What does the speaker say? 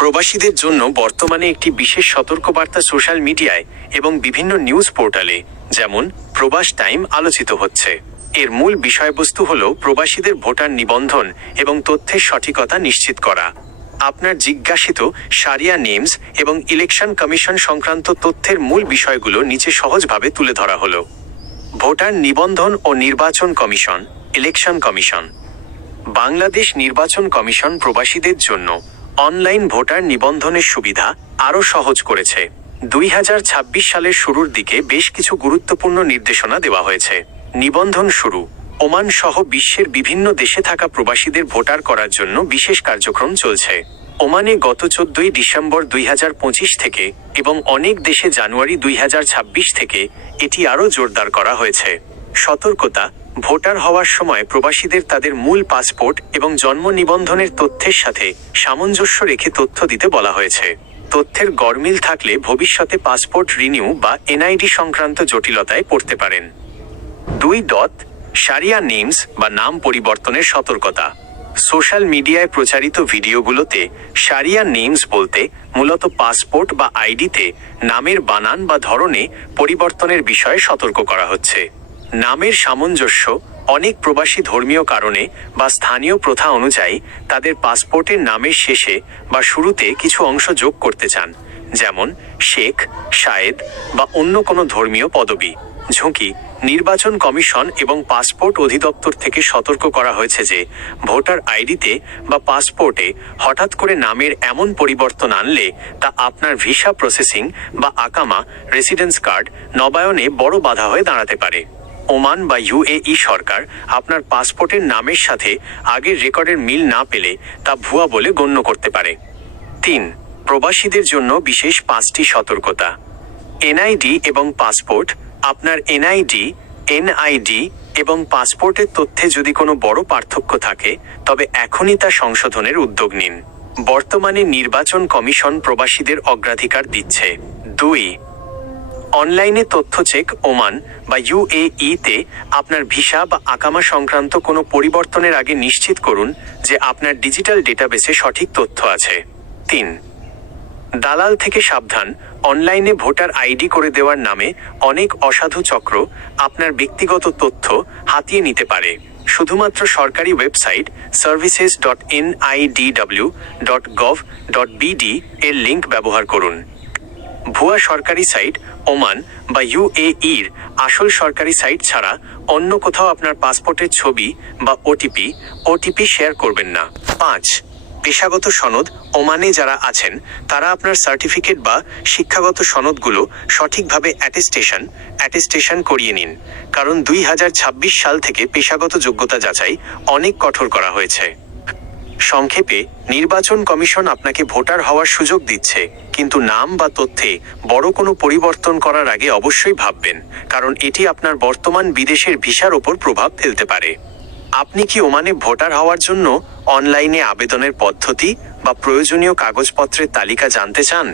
প্রবাসীদের জন্য বর্তমানে একটি বিশেষ সতর্কবার্তা সোশ্যাল মিডিয়ায় এবং বিভিন্ন নিউজ পোর্টালে যেমন প্রবাস টাইম আলোচিত হচ্ছে। এর মূল বিষয়বস্তু হল প্রবাসীদের ভোটার নিবন্ধন এবং তথ্যের সঠিকতা নিশ্চিত করা। আপনার জিজ্ঞাসিত শারিয়া নেমস এবং ইলেকশন কমিশন সংক্রান্ত তথ্যের মূল বিষয়গুলো নিচে সহজভাবে তুলে ধরা হলো। ভোটার নিবন্ধন ও নির্বাচন কমিশন, ইলেকশন কমিশন। বাংলাদেশ নির্বাচন কমিশন প্রবাসীদের জন্য অনলাইন ভোটার নিবন্ধনের সুবিধা আরও সহজ করেছে। 2026 সালের শুরুর দিকে বেশ কিছু গুরুত্বপূর্ণ নির্দেশনা দেওয়া হয়েছে। নিবন্ধন শুরু। ওমান সহ বিশ্বের বিভিন্ন দেশে থাকা প্রবাসীদের ভোটার করার জন্য বিশেষ কার্যক্রম চলছে। ওমানে গত 14 ডিসেম্বর 2025 থেকে এবং অনেক দেশে জানুয়ারি 2026 থেকে এটি আরও জোরদার করা হয়েছে। সতর্কতা: ভোটার হওয়ার সময় প্রবাসীদের তাদের মূল পাসপোর্ট এবং জন্ম নিবন্ধনের তথ্যের সাথে সামঞ্জস্য রেখে তথ্য দিতে বলা হয়েছে। তথ্যের গরমিল থাকলে ভবিষ্যতে পাসপোর্ট রিনিউ বা এনআইডি সংক্রান্ত জটিলতায় পড়তে পারেন। 2. শারিয়া নেমস বা নাম পরিবর্তনের সতর্কতা। সোশ্যাল মিডিয়ায় প্রচারিত ভিডিওগুলোতে শারিয়া নেমস বলতে মূলত পাসপোর্ট বা আইডিতে নামের বানান বা ধরনে পরিবর্তনের বিষয়ে সতর্ক করা হচ্ছে। নামের সামঞ্জস্য: অনেক প্রবাসী ধর্মীয় কারণে বা স্থানীয় প্রথা অনুযায়ী তাদের পাসপোর্টের নামের শেষে বা শুরুতে কিছু অংশ যোগ করতে চান, যেমন শেখ, শায়েদ বা অন্য কোনো ধর্মীয় পদবি। ঝুঁকি: নির্বাচন কমিশন এবং পাসপোর্ট অধিদপ্তর থেকে সতর্ক করা হয়েছে যে ভোটার আইডিতে বা পাসপোর্টে হঠাৎ করে নামের এমন পরিবর্তন আনলে তা আপনার ভিসা প্রসেসিং বা আকামা রেসিডেন্স কার্ড নবায়নে বড় বাধা হয়ে দাঁড়াতে পারে। ওমান বা ইউএই সরকার আপনার পাসপোর্টের নামের সাথে আগের রেকর্ডের মিল না পেলে তা ভুয়া বলে গণ্য করতে পারে। 3. প্রবাসীদের জন্য বিশেষ 5টি সতর্কতা। এনআইডি এবং পাসপোর্ট। আপনার এনআইডি এবং পাসপোর্টের তথ্যে যদি কোনো বড় পার্থক্য থাকে তবে এখনই তা সংশোধনের উদ্যোগ নিন। বর্তমানে নির্বাচন কমিশন প্রবাসীদের অগ্রাধিকার দিচ্ছে। 2. অনলাইনে তথ্য চেক। ওমান বা ইউএইতে আপনার ভিসা বা আকামা সংক্রান্ত কোনো পরিবর্তনের আগে নিশ্চিত করুন যে আপনার ডিজিটাল ডেটাবেসে সঠিক তথ্য আছে। 3. দালাল থেকে সাবধান। অনলাইনে ভোটার আইডি করে দেওয়ার নামে অনেক অসাধু চক্র আপনার ব্যক্তিগত তথ্য হাতিয়ে নিতে পারে। শুধুমাত্র সরকারি ওয়েবসাইট services.nidw.gov.bd এর লিঙ্ক ব্যবহার করুন। ভুয়া সরকারি সাইট। ওমান বা ইউএইর আসল সরকারি সাইট ছাড়া অন্য কোথাও আপনার পাসপোর্টের ছবি বা ওটিপি শেয়ার করবেন না। 5. পেশাগত সনদ। ওমানে যারা আছেন তারা আপনার সার্টিফিকেট বা শিক্ষাগত সনদগুলো সঠিকভাবে অ্যাটেস্টেশন করিয়ে নিন, কারণ 2026 সাল থেকে পেশাগত যোগ্যতা যাচাই অনেক কঠোর করা হয়েছে। সংক্ষেপে, নির্বাচন কমিশন আপনাকে ভোটার হওয়ার সুযোগ দিচ্ছে, কিন্তু নাম বা তথ্যে বড় কোনো পরিবর্তন করার আগে অবশ্যই ভাববেন, কারণ এটি আপনার বর্তমান বিদেশের ভিসার ওপর প্রভাব ফেলতে পারে। আপনি কি ওমানে ভোটার হওয়ার জন্য অনলাইনে আবেদনের পদ্ধতি বা প্রয়োজনীয় কাগজপত্রের তালিকা জানতে চান?